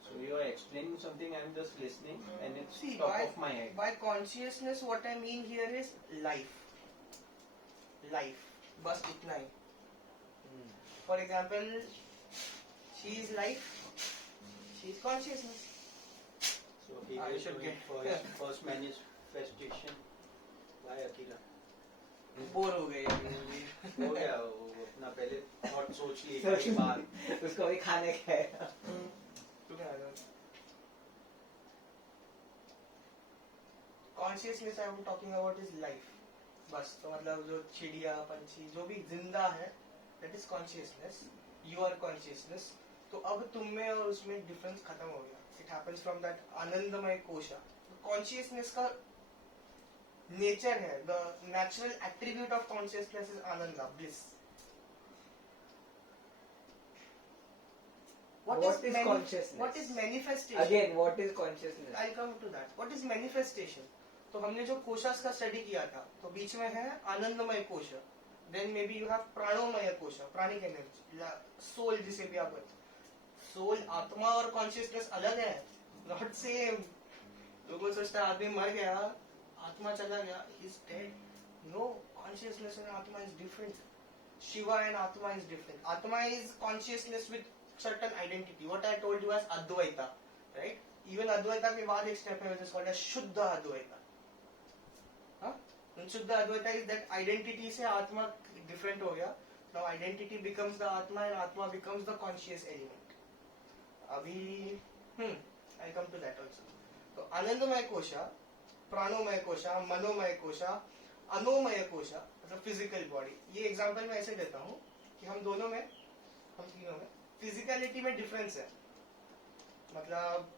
So you are explaining something, I am just listening, and it's See, top of my head. by consciousness what I mean here is life, बस इतना ही। For example, she is life, she is consciousness. So he I will should do it get- for his first manifestation. Bye Akira. Bore हो गई अभी भी। हो गया, वो अपना पहले थॉट सोच ली कई बार। उसको भी खाने का है। तू क्या कर? Consciousness I am talking about is life. बस, तो मतलब जो चिड़िया पंछी जो भी जिंदा है, that is consciousness. You are consciousness. तो अब तुम में और उसमें डिफरेंस खत्म हो गया. It happens from that आनंदमय कोशा. Consciousness का नेचर है, the natural attribute of consciousness is Ananda, bliss. What is consciousness? What is manifestation? Again, what is consciousness? I'll come to that. What is manifestation? तो हमने जो कोशास का स्टडी किया था, तो बीच में है आनंदमय कोश, then maybe you have pranomaya kosha, pranic energy, soul जिसे भी आप बोलते हैं। सोल, आत्मा और कॉन्शियसनेस अलग है, नॉट सेम। लोगों सोचता है आदमी मर गया, आत्मा चला गया, is dead. No, consciousness and atma is different. Shiva and atma is different. Atma is consciousness with certain identity, what I told you as Advaita, right? Even Advaita के बाद एक step है which is called as Shuddha Advaita. हाँ? Shuddha Advaita is that identity से आत्मा different हो गया. Now identity becomes the Atma and Atma becomes the conscious element. अभी I'll come to that also. तो आनंदमय कोशा, प्राणोमय कोशा, मनोमय कोशा, अनोमय कोशा, मतलब फिजिकल बॉडी। ये एग्जांपल मैं ऐसे देता हूँ कि हम तीनों में फिजिकलिटी में डिफरेंस है। मतलब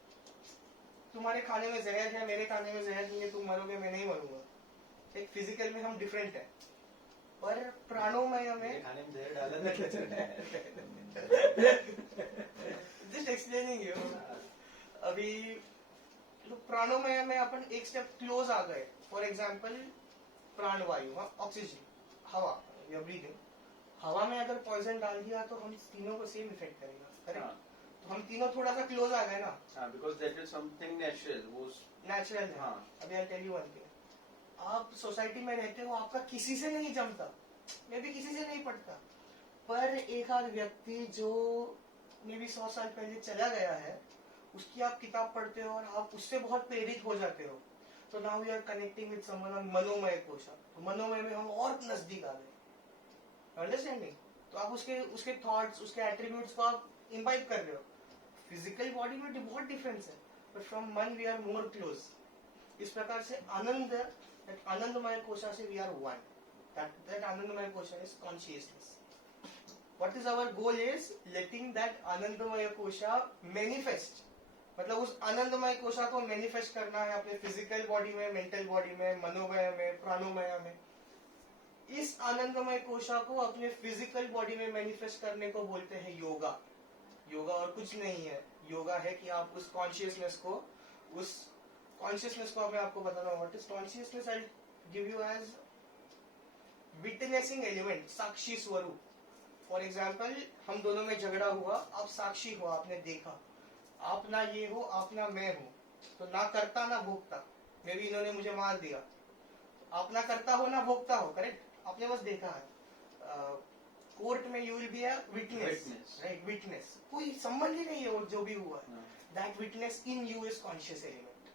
तुम्हारे खाने में जहर है, मेरे खाने में जहर नहीं है, तुम मरोगे मैं नहीं मरूंगा। एक फिजिकल में हम डिफरेंट है, पर प्राणोमय में मेरे खाने में जहर डाला जस्ट एक्सप्लेनिंग यू। अभी तो प्राणोमय में अपन एक स्टेप क्लोज आ गए। फॉर एग्जाम्पल प्राणवायु, ऑक्सीजन, हवा, या ब्रीदिंग। हवा में अगर पॉइजन डाल दिया तो हम तीनों को सेम इफेक्ट करेगा, करेक्ट? तो हम तीनों थोड़ा सा क्लोज आ गए ना, because that is something natural, वो नेचुरल है। हाँ। अभी I tell you one thing, आप सोसाइटी में रहते हो, आपका किसी से नहीं जमता, मे भी किसी से नहीं पड़ता, पर एक आध व्यक्ति जो मे भी 100 साल पहले चला गया है, उसकी आप किताब पढ़ते हो और आप उससे बहुत प्रेरित हो जाते हो। तो now we are connecting with someone on manomaya kosha. तो मनोमय में हम और नजदीक आ गए, अंडरस्टैंडिंग। तो आप उसके थॉट्स, उसके एट्रीब्यूट्स को आप इम्बाइब कर रहे हो। फिजिकल बॉडी में बहुत डिफरेंस है, बट फ्रॉम मन वी आर मोर क्लोज। इस प्रकार से आनंदमय कोशा से we are one. That anandamaya kosha is consciousness. What is our goal is letting that आनंदमय कोशा manifest. मतलब उस आनंदमय कोशा को मैनिफेस्ट करना है अपने फिजिकल बॉडी में, मेंटल बॉडी में, मनोमय में, प्राणोमय में. इस आनंदमय कोशा को अपने फिजिकल बॉडी में मैनिफेस्ट करने को बोलते हैं योगा. योगा और कुछ नहीं है. योगा है कि आप उस कॉन्शियसनेस को मैं आपको बताना हूँ. What is consciousness? I give you as witnessing element, sakshi swaroop. For example, हम दोनों में झगड़ा हुआ, आप साक्षी हो, आपने देखा. आप ना ये हो, आप ना मैं हो, तो ना करता ना भोगता. मे भी इन्होंने मुझे मार दिया. आप ना करता हो ना भोगता हो, करेक्ट. आपने बस देखा है. कोर्ट में you will be a witness, right. Witness, कोई संबंध ही नहीं है वो जो भी हुआ. That witness in you is conscious element,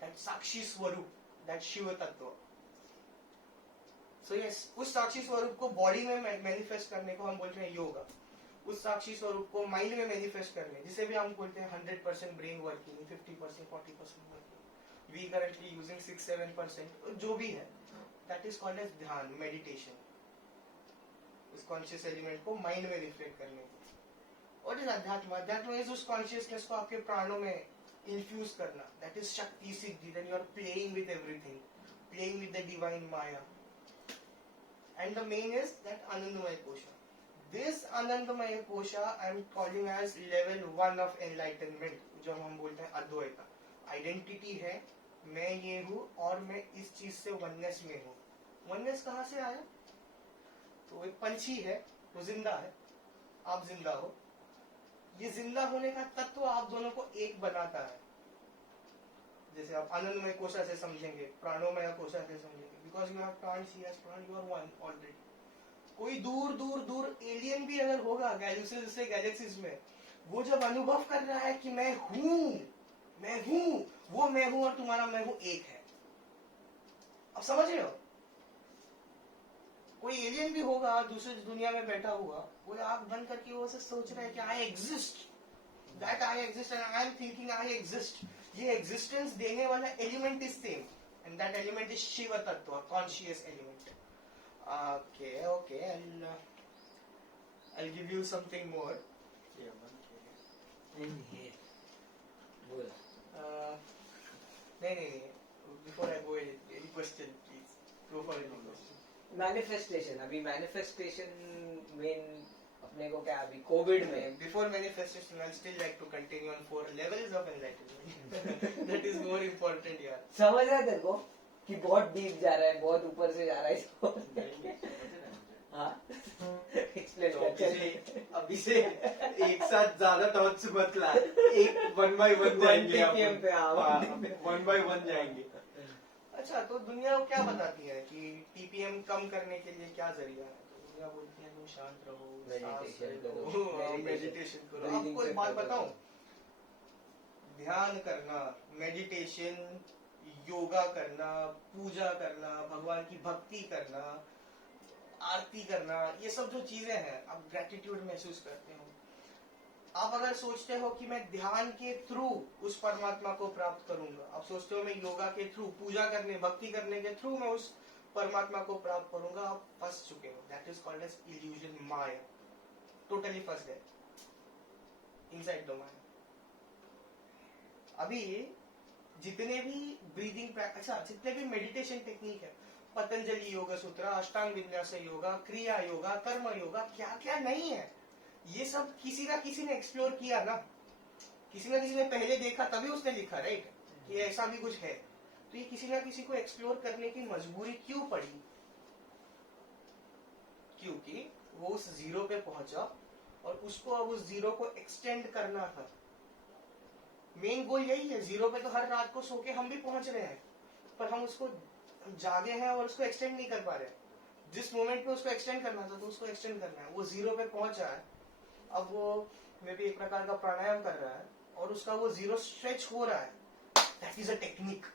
that sakshi swaroop, that Shiv तत्व. सो यस, उस साक्षी स्वरूप को बॉडी में मैनिफेस्ट करने को हम बोलते हैं योगा. उस साक्षी स्वरूप को माइंड में मैनिफेस्ट करने, जिसे भी हम बोलते हैं 100% brain working, 50%, 40% working. We currently using 6-7%, जो भी है, that is called as dhyan, meditation. उस कॉन्शियस एलिमेंट को माइंड में रिफ्लेक्ट करने को. व्हाट इज अध्यात्म? अध्यात्म इज उस कॉन्शियसनेस को आपके प्राणों में इन्फ्यूज करना. That is shakti siddhi. Then you are playing with everything, playing with the divine maya. And the main is that Anandamaya Kosha. This Anandamaya Kosha I am calling as level 1 of enlightenment, जो हम बोलते हैं Advaita. Identity है, मैं ये हूँ और मैं इस चीज से वननेस में हूँ. वननेस कहाँ से आया? तो एक पंछी है, वो जिंदा है, आप जिंदा हो. ये जिंदा होने का तत्व आप दोनों को एक बनाता है. जैसे आप आनंदमय कोशा से समझेंगे, प्राणोमय कोशा से समझेंगे, बिकॉज यू हैव प्राण, सी हैज प्राण, यू आर वन ऑलरेडी. कोई दूर दूर दूर एलियन भी अगर होगा गैलेक्सीज से गैलेक्सीज में, वो जब अनुभव कर रहा है कि मैं हूं, वो मैं हूं और तुम्हारा मैं हूं एक है. अब समझ रहे हो? कोई एलियन भी होगा दूसरी दुनिया में बैठा हुआ, वो आंख बंद करके वो से सोच रहा है कि I exist, that I exist and I am thinking I exist. ये एग्जिस्टेंस देने वाला element is same, and that element is Shiv tattva, conscious element. Okay, I'll give you something more. नहीं. Before I go, any question, please. Go for any question. Manifestation. अभी manifestation main अपने को क्या, अभी Covid में, Before manifestation, I'll still like to continue on 4 levels of enlightenment. That is more important, यार. समझ रहा है तेरे को कि बहुत डीप जा रहा है, बहुत ऊपर से जा रहा है. हाँ, एक्सप्लेन कर. अभी से एक साथ ज्यादा टॉर्च मत ला. एक 1 by 1 जाएंगे. 1 by 1 जाएंगे. अच्छा, तो दुनिया क्या बताती है कि टीपीएम कम करने के लिए क्या जरिया है? तो दुनिया बोलती है तुम शांत रहो, मेडिटेशन करो. आपको एक बात बताऊं, ध्यान करना, मेडिटेशन, योगा करना, पूजा करना, भगवान की भक्ति करना, आरती करना, ये सब जो चीजें हैं, आप ग्रेटिट्यूड महसूस करते हो. आप अगर सोचते हो कि मैं ध्यान के थ्रू उस परमात्मा को प्राप्त करूंगा, आप सोचते हो मैं योगा के थ्रू, पूजा करने, भक्ति करने के थ्रू मैं उस परमात्मा को प्राप्त करूंगा, आप फंस चुके हो. That is called as illusion, maya. Totally फंस गए इनसाइड द माया. अभी जितने भी ब्रीदिंग, अच्छा, जितने भी मेडिटेशन टेक्निक है, पतंजलि योग सूत्र, अष्टांग विन्यास योगा, क्रिया योगा, कर्म योगा, क्या क्या नहीं है, ये सब किसी ना किसी ने एक्सप्लोर किया ना. किसी ना किसी ने पहले देखा, तभी उसने लिखा, राइट, कि ऐसा भी कुछ है. तो ये किसी ना किसी को एक्सप्लोर करने की मजबूरी क्यों पड़ी? क्योंकि वो उस जीरो पे पहुंचा और उसको अब उस जीरो को एक्सटेंड करना था. मेन गोल यही है. जीरो पे तो हर रात को सो के हम भी पहुंच रहे हैं, पर हम उसको जागे हैं और उसको एक्सटेंड नहीं कर पा रहे. जिस मोमेंट पे उसको एक्सटेंड करना था, तो उसको एक्सटेंड करना है. वो जीरो पे पहुंचा है, अब वो मे भी एक प्रकार का प्राणायाम कर रहा है और उसका वो जीरो स्ट्रेच हो रहा है. That is a technique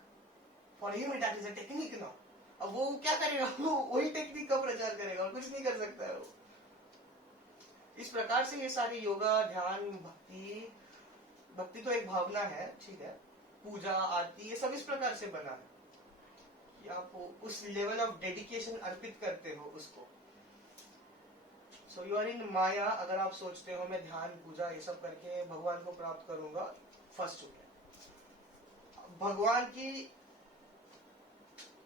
for him, that is a technique ना. अब वो क्या करेगा? वो वही टेक्निक का प्रचार करेगा और कुछ नहीं कर सकता है वो. इस प्रकार से ये सारे योगा, ध्यान, भक्ति तो एक भावना है, ठीक है, पूजा, आरती, ये सब इस प्रकार से बना है कि आप उस लेवल ऑफ डेडिकेशन अर्पित करते हो उसको. सो यू आर इन माया। अगर आप सोचते हो मैं ध्यान पूजा ये सब करके भगवान को प्राप्त करूंगा, फर्स्ट हो गया। भगवान की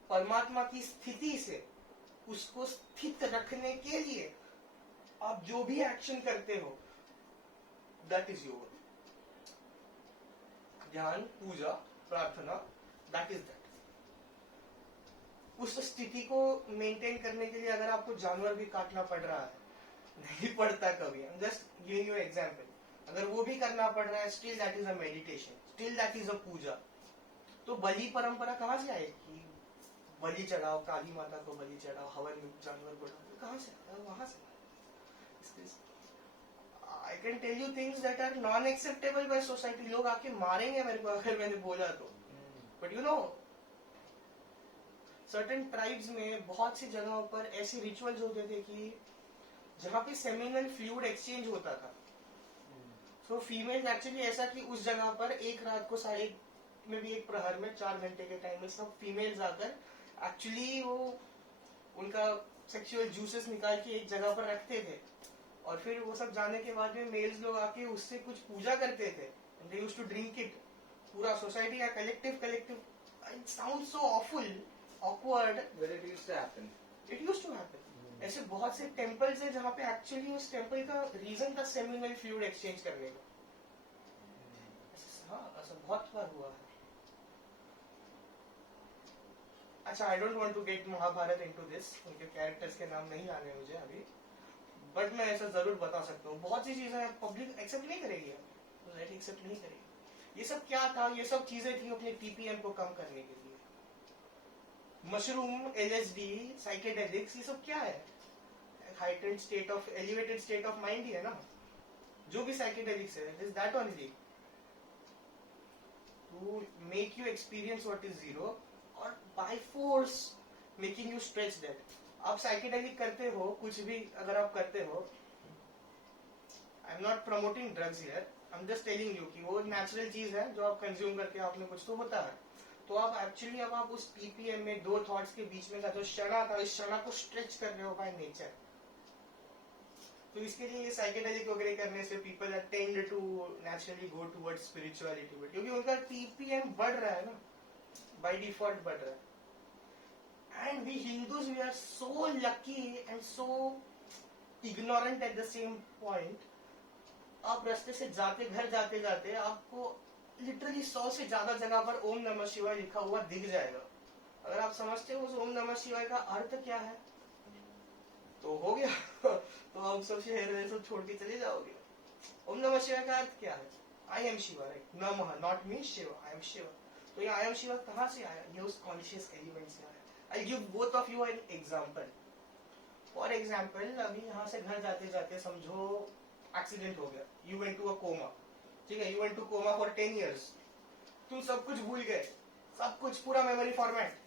परमात्मा की स्थिति से उसको स्थित रखने के लिए आप जो भी एक्शन करते हो दैट इज योर ध्यान पूजा प्रार्थना, दैट इज दैट। उस स्थिति को मेंटेन करने के लिए अगर आपको जानवर भी काटना पड़ रहा है, नहीं पड़ता कभी, जस्ट गिविंग यू एग्जांपल, अगर वो भी करना पड़ रहा है, still that is a meditation, still that is a puja. तो बलि परंपरा कहाँ से आएगी? बलि चढ़ाओ, काली माता को बलि चढ़ाओ, हवन में जानवर को डालो, कहाँ से आया? वहां से। I can tell you things that are non acceptable by society. लोग आके मारेंगे मेरे को अगर मैंने बोला तो, but you know certain tribes में बहुत सी जगहों पर ऐसे रिचुअल्स होते थे कि जहाँ पे सेमिनल फ्लूइड एक्सचेंज होता था। सो फीमेल एक्चुअली ऐसा कि उस जगह पर एक रात को साढ़े में भी एक प्रहर में 4 घंटे के टाइम में सब फीमेल्स आकर एक्चुअली वो उनका सेक्सुअल जूसेस निकाल के एक जगह पर रखते थे, और फिर वो सब जाने के बाद में मेल्स लोग आके उससे कुछ पूजा करते थे। They used to drink it. पूरा सोसाइटी का collective it sounds so awful, awkward, But it used to happen. It used to happen. ऐसे बहुत से टेम्पल्स है जहाँ पे एक्चुअली उस टेम्पल का रीजन था सेमिनल फ्लूइड एक्सचेंज करने का। हाँ, ऐसा बहुत बार हुआ है। अच्छा, I don't want to get Mahabharata into this, उनके कैरेक्टर्स के नाम नहीं आने मुझे अभी, बट मैं ऐसा जरूर बता सकता हूँ। बहुत सी चीजें पब्लिक एक्सेप्ट नहीं करेगी, सोसाइटी एक्सेप्ट नहीं करेगी। ये सब क्या था? ये सब चीजें थी अपने टीपीएम को कम करने के लिए। मशरूम, एलएसडी, साइकेडेलिक्स, ये सब क्या है? Heightened state of, elevated state of mind ही है ना। जो भी साइकेडेलिक्स है, it is that only to make you experience what is zero, और by force making you stretch that. आप साइकेडेलिक करते हो, कुछ भी अगर आप करते हो, I am not promoting drugs here, I am just telling you कि वो नेचुरल चीज है जो आप कंज्यूम करके आपने कुछ तो होता है। तो आप एक्चुअली अब आप उस पीपीएम में दो थॉट्स के बीच में का जो क्षणा था, इस क्षणा को स्ट्रेच कर रहे हो बाय नेचर। तो इसके लिए ये साइकेडेलिक वगैरह करने से people are tend to naturally go towards spirituality, क्योंकि उनका पीपीएम बढ़ रहा है ना, बाय डिफॉल्ट बढ़ रहा है। And we Hindus, we are so lucky and so ignorant at the same point. आप रास्ते से जाते, घर जाते जाते आपको लिटरली 100 से ज्यादा जगह पर ओम नमः शिवाय लिखा हुआ दिख जाएगा। अगर आप समझते हो उस ओम नमः शिवाय का अर्थ क्या है तो हो गया। तो आप सब शहर में सब छोड़ के चले जाओगे। ओम नमः शिवाय का अर्थ क्या है? I am Shiva, right? Namah, not mean Shiva, I am Shiva. तो ये आई एम शिवा कहाँ से आया? ये उस कॉन्शियस एलिमेंट से आया। I'll give both of you an example. For example, अभी यहाँ से घर जाते जाते समझो एक्सीडेंट हो गया, you went to a coma, ठीक है? You went to coma for 10 years. तुम सब कुछ भूल गए, सब कुछ, पूरा मेमोरी फॉर्मेट,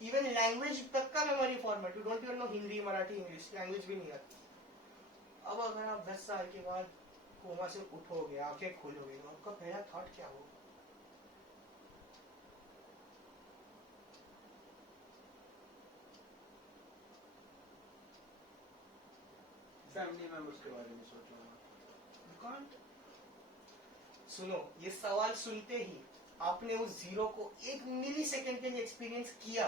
इवन लैंग्वेज तक का memory format. You don't even know Hindi, Marathi, English, language भी नहीं आती। अब अगर आप 10 साल के बाद कोमा से उठोगे, आंखें खोलोगे, तो आपका पहला थॉट क्या होगा? फैमिली मेंबर्स के बारे में सोच रहा हूँ। सुनो, ये सवाल सुनते ही आपने उस जीरो को 1 मिली सेकेंड के लिए एक्सपीरियंस किया,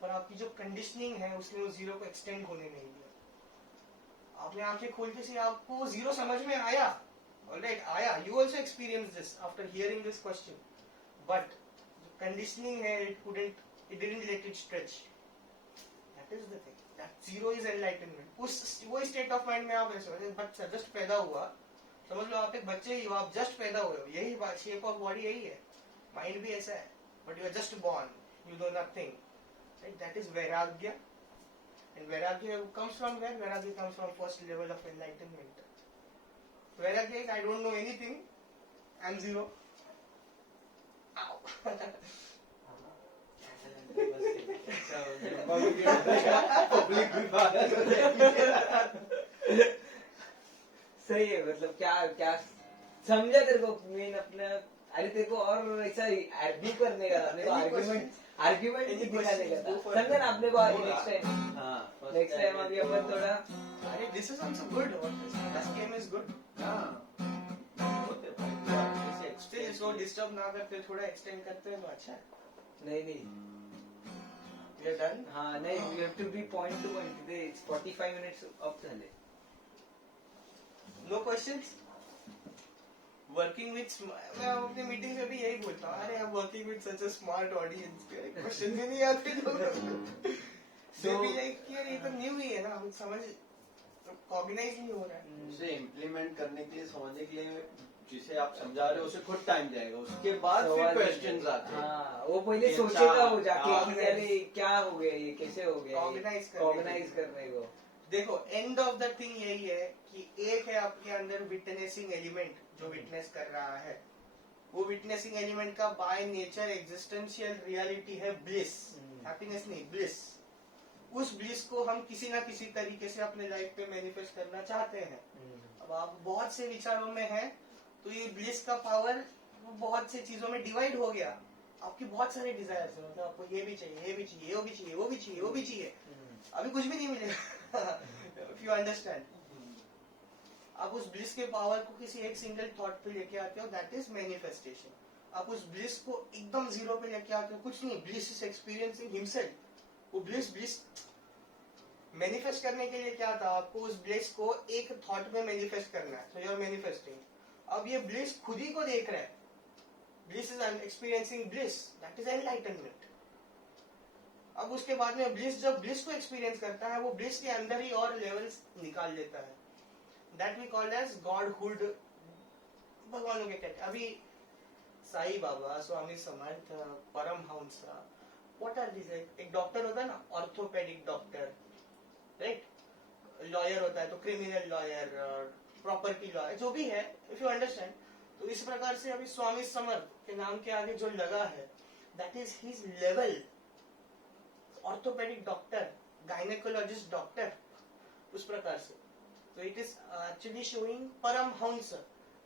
पर आपकी जो कंडीशनिंग है उसने उस जीरो को एक्सटेंड होने नहीं दिया। आपने आंखें खोलते से आपको जीरो समझ में आया, ऑलराइट, आया। You also experience this after hearing this question, but conditioning है, it didn't let it stretch. That is the thing, that zero is enlightenment. वो स्टेट ऑफ माइंड में आप ऐसे बच्चा जस्ट पैदा हुआ, समझ लो आप एक बच्चे ही हो, आप जस्ट पैदा हुए हो, यही बात, शेप ऑफ बॉडी यही है, माइंड भी ऐसा है, but you are just born, you know nothing, right? That is vairagya. And vairagya comes from where? वैराग्य comes from first level of enlightenment. वैराग्य is I don't know anything, I'm zero. सही है। मतलब क्या क्या समझा तेरे को मेन अपना अरे तेरे को और ऐसा आर्ग्यू करने का अपने को Any आर्ग्यूमेंट आर्ग्यूमेंट Any दिखाने का questions? Go था for समझे ना अपने को बोला। नेक्स्ट टाइम हाँ, first नेक्स्ट टाइम time अभी अपन थोड़ा अरे this is also good. This game is good. हाँ, होते भाई, तो अच्छे से Still explain इसको किए। डिस्टर्ब ना करते थोड़ा एक्सटेंड करते हैं तो अच्छा है. नहीं नहीं We are done. हाँ नहीं you have to be point to point तिथे 45 मिनिट्स अप झाले No questions. Working with मैं अपनी मीटिंग में भी यही बोलता हूँ. अरे I'm working with such a smart audience. Question भी नहीं आते लोगों को. So भी लाइक यार ये तो न्यू ही है ना हम समझ कॉग्नाइज नहीं हो रहा है. उसे इम्प्लीमेंट करने के लिए समझने के लिए जिसे आप समझा रहे हो उसे खुद टाइम जाएगा उसके बाद फिर सवाल क्वेश्चंस आते हैं हाँ वो पहले कि सोचेगा वो अच्छा, जाके हाँ, कि अरे क्या हो गया ये कैसे हो गया Organize करने ऑर्गेनाइज के लिए। करने को देखो एंड ऑफ द थिंग यही है कि एक है आपके अंदर विटनेसिंग एलिमेंट जो विटनेस कर रहा है. वो विटनेसिंग एलिमेंट का बाय नेचर एग्जिस्टेंशियल रियलिटी है ब्लिस. हैप्पीनेस नहीं ब्लिस. उस ब्लिस को हम किसी ना किसी तरीके से अपने लाइफ पे मैनिफेस्ट करना चाहते हैं. अब आप बहुत से विचारों में हैं तो ये ब्लिस का पावर बहुत से चीजों में डिवाइड हो गया. आपकी बहुत सारे डिजायर्स हैं मतलब आपको ये भी चाहिए ये भी चाहिए वो भी चाहिए वो भी चाहिए वो भी चाहिए. अभी कुछ भी नहीं मिलेगा. इफ यू अंडरस्टैंड आप उस ब्लिस के पावर को किसी एक सिंगल थॉट पे लेके आते हो दैट इज मैनिफेस्टेशन. आप उस ब्लिस को एकदम जीरो पे लेके आते हो कुछ नहीं. Bliss is experiencing himself. वो ब्लिस मैनिफेस्ट करने के लिए क्या था आपको उस ब्लिस को एक थॉट में मैनिफेस्ट करना है. तो यू आर मैनिफेस्टिंग. अब ये ब्लिस खुद ही को देख रहा है. Bliss is experiencing bliss that is enlightenment. अब उसके बाद में ब्लिस जब ब्लिस को एक्सपीरियंस करता है वो ब्लिस के अंदर ही और लेवल्स निकाल लेता है. That we called as godhood. भगवानों के कहते हैं अभी Sai Baba Swami Samarth Paramhansa what are this. एक डॉक्टर होता है ना ऑर्थोपेडिक डॉक्टर राइट. लॉयर होता है तो क्रिमिनल लॉयर प्रॉपर्टी लॉयर जो भी है इफ यू अंडरस्टैंड. तो इस प्रकार से अभी स्वामी समर्थ के नाम के आगे जो लगा है that is his level. Orthopaedic doctor gynaecologist doctor उस प्रकार से. तो it is actually showing Paramhansa.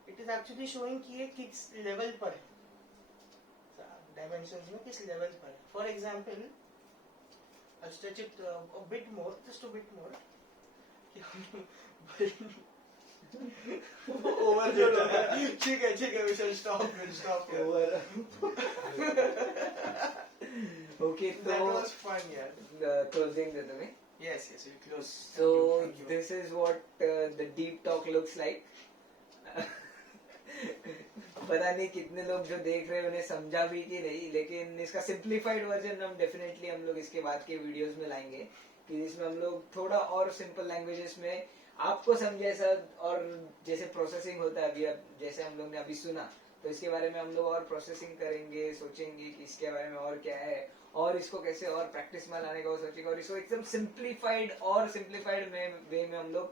It is actually showing कि ये किस लेवल पर है डायमेंशंस में किस लेवल पर है. For example I'll stretch it a bit more, just a bit more. Overload हो गया. ठीक है we shall stop here. Okay That तो was fun यार. क्लोजिंग दे तुम्हें. Yes, we close. So Thank you. this is what the deep talk looks like. पता नहीं कितने लोग जो देख रहे हैं उन्हें समझा भी कि नहीं लेकिन इसका सिंप्लीफाइड वर्जन हम डेफिनेटली हम लोग इसके बाद के वीडियोस में लाएंगे कि जिसमें हम लोग थोड़ा और सिंपल लैंग्वेजेस में आपको समझे ऐसा और जैसे प्रोसेसिंग होता है अभी अब जैसे हम लोग ने अभी सुना तो इसके बारे में हम लोग और प्रोसेसिंग करेंगे सोचेंगे कि इसके बारे में और क्या है और इसको कैसे और प्रैक्टिस में लाने का वो सोचेंगे और इसको एकदम सिंप्लीफाइड वे में हम लोग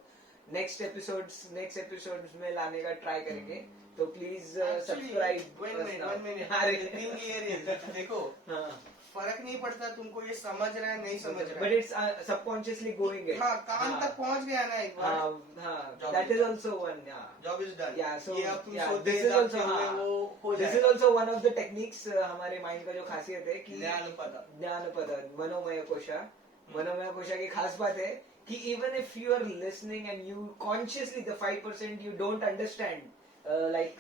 नेक्स्ट एपिसोड्स में लाने का ट्राई करेंगे. तो प्लीज सब्सक्राइब. One minute. अरे The thing here is, देखो फर्क नहीं पड़ता तुमको ये समझ रहा है नहीं समझ रहा बट है. It's subconsciously going it. हाँ कान तक पहुंच गया ना एक बार. Job that is is done. Also one. Job is done. Yeah, so ये अब तुम yeah, सोते this is जागते also हुए वो हो this is जाएगा. also one of the techniques हमारे माइंड का जो खासियत है कि ज्ञानपद. मनोमय कोशा की खास बात है कि even if you are listening and you consciously the 5% you don't understand like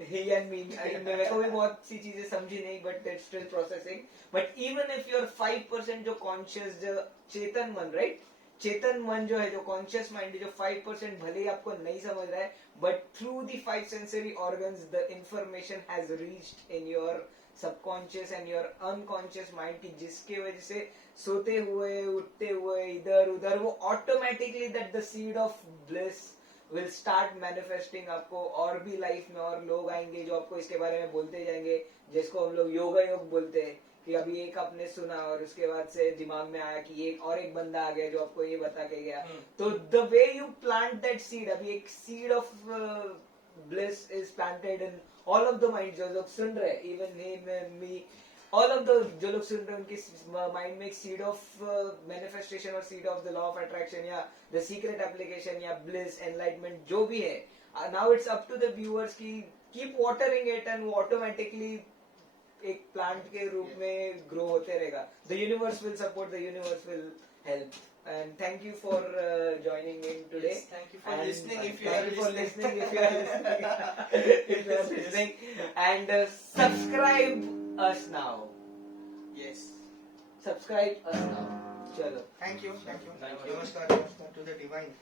he and me मेरे को भी बहुत सी चीजें समझी नहीं but it's still processing. But even if your 5% जो कॉन्शियस जो चेतन मन राइट चेतन मन जो है जो कॉन्शियस माइंड जो 5% भले ही आपको नहीं समझ रहा है but through the 5 sensory organs the information has reached in your subconscious and your unconscious mind की जिसके वजह से सोते हुए उठते हुए इधर उधर वो automatically that the seed of bliss will start manifesting. आपको और भी लाइफ में और लोग आएंगे जो आपको इसके बारे में बोलते जाएंगे जिसको हम लोग योगा योग बोलते हैं कि अभी एक आपने सुना और उसके बाद से दिमाग में आया कि एक बंदा आ गया जो आपको ये बता के गया. तो the way you plant that seed अभी एक seed of bliss is planted in all of the mind जो लोग सुन रहे हैं even me all of the जो लोग सुन रहे हैं उनके माइंड में एक सीड ऑफ मैनिफेस्टेशन और seed of the law of attraction या द सीक्रेट एप्लीकेशन या ब्लिस एनलाइटमेंट जो भी है. Now it's up to the viewers की कीप वाटरिंग इट एंड वो ऑटोमेटिकली एक प्लांट के रूप में ग्रो होते रहेगा. The universe will support, the universe will help. And thank you for joining in today. Yes, thank you for And listening. If you thank are you for listening. listening. If you are listening, if you are listening, and subscribe us now. Yes. Subscribe us now. Chalo. Thank you. Thank you. Namaskar to the divine.